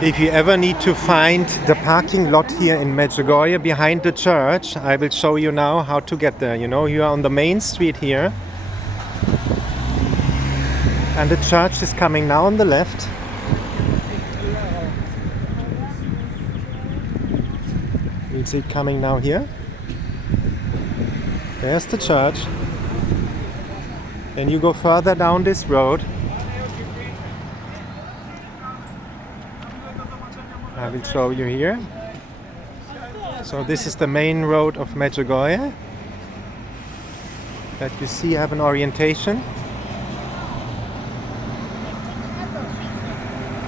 If you ever need to find the parking lot here in Medjugorje behind the church, I will show you now how to get there. You know, you are on the main street here. And the church is coming now on the left. You see it coming now here. There's the church. Then you go further down this road. I will show you here. So this is the main road of Medjugorje that you see have an orientation.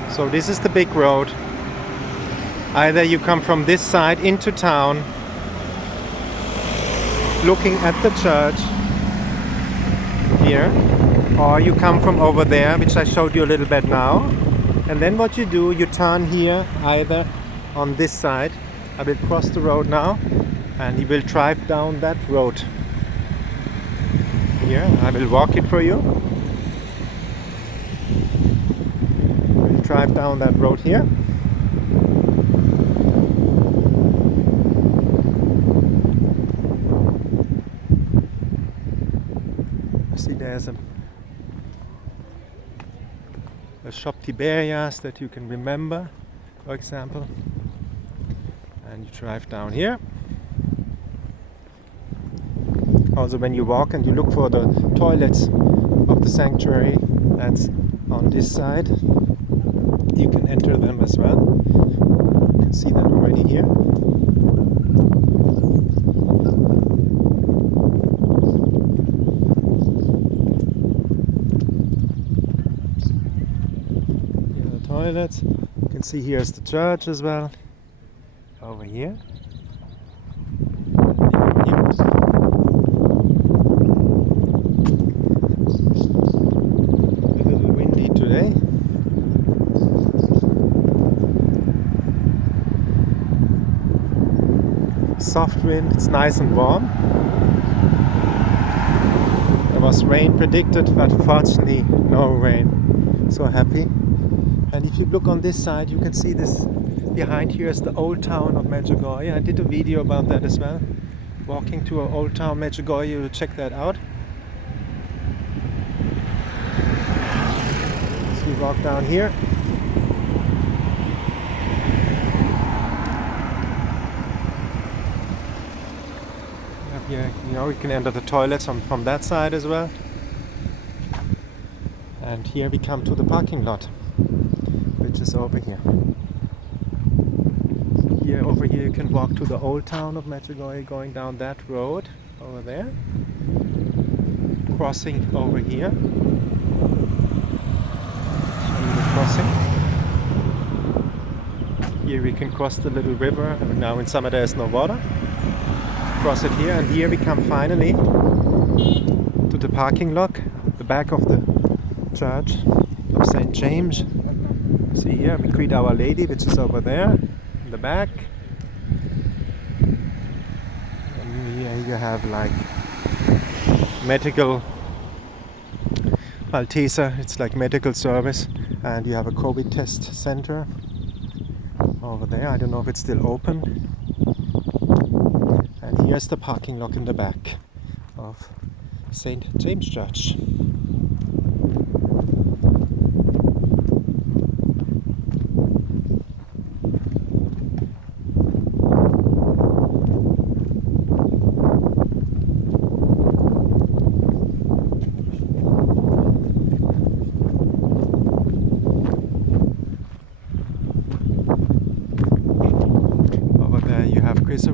So this is the big road. Either you come from this side into town, looking at the church here, or you come from over there, which I showed you a little bit now. And then what you do, you turn here either on this side. I will cross the road now and you will drive down that road. Here, I will walk it for you. We'll drive down that road here. See, there's a shop Tiberias that you can remember, for example. And you drive down here. Also, when you walk and you look for the toilets of the sanctuary, that's on this side. You can enter them as well. You can see that already here. Toilets. You can see here's the church as well. Over here. A little windy today. Soft wind, it's nice and warm. There was rain predicted, but fortunately no rain. So happy. And if you look on this side, you can see this behind here is the old town of Medjugorje. I did a video about that as well. Walking to an old town Medjugorje, you will check that out. So we walk down here. Up here, you know, you can enter the toilets from that side as well. And here we come to the parking lot, which is over here. Over here you can walk to the old town of Medjugorje, going down that road over there, crossing over here. Show you the crossing. Here we can cross the little river. Now in summer there is no water. Cross it here, and here we come finally to the parking lot, the back of the church of St. James. See here, we greet Our Lady, which is over there in the back. And here you have like medical Malteser, it's like medical service, and you have a COVID test center over there. I don't know if it's still open. And here's the parking lot in the back of St. James Church.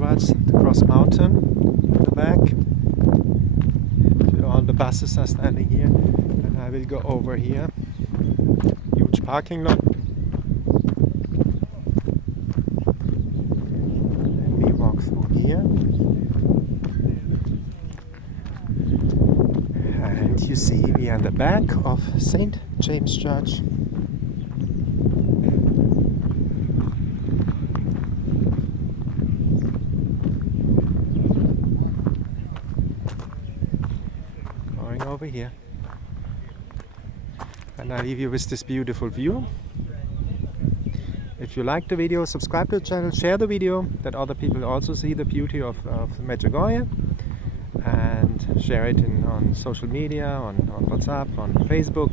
The Cross Mountain in the back. So all the buses are standing here, and I will go over here. Huge parking lot. And we walk through here. And you see we are in the back of St. James Church. Over here, and I leave you with this beautiful view. If you like the video, subscribe to the channel, share the video, that other people also see the beauty of Medjugorje, and share it on social media, on WhatsApp, on Facebook,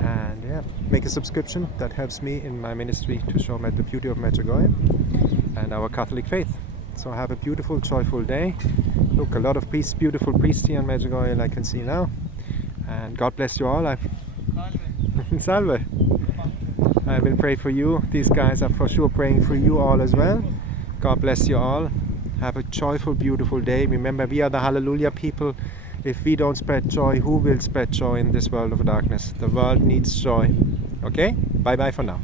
and yeah, make a subscription. That helps me in my ministry to show the beauty of Medjugorje and our Catholic faith. So have a beautiful, joyful day. Look, a lot of beautiful priests here in Medjugorje, I can see now. And God bless you all. Salve. I will pray for you. These guys are for sure praying for you all as well. God bless you all. Have a joyful, beautiful day. Remember, we are the Hallelujah people. If we don't spread joy, who will spread joy in this world of darkness? The world needs joy. Okay? Bye bye for now.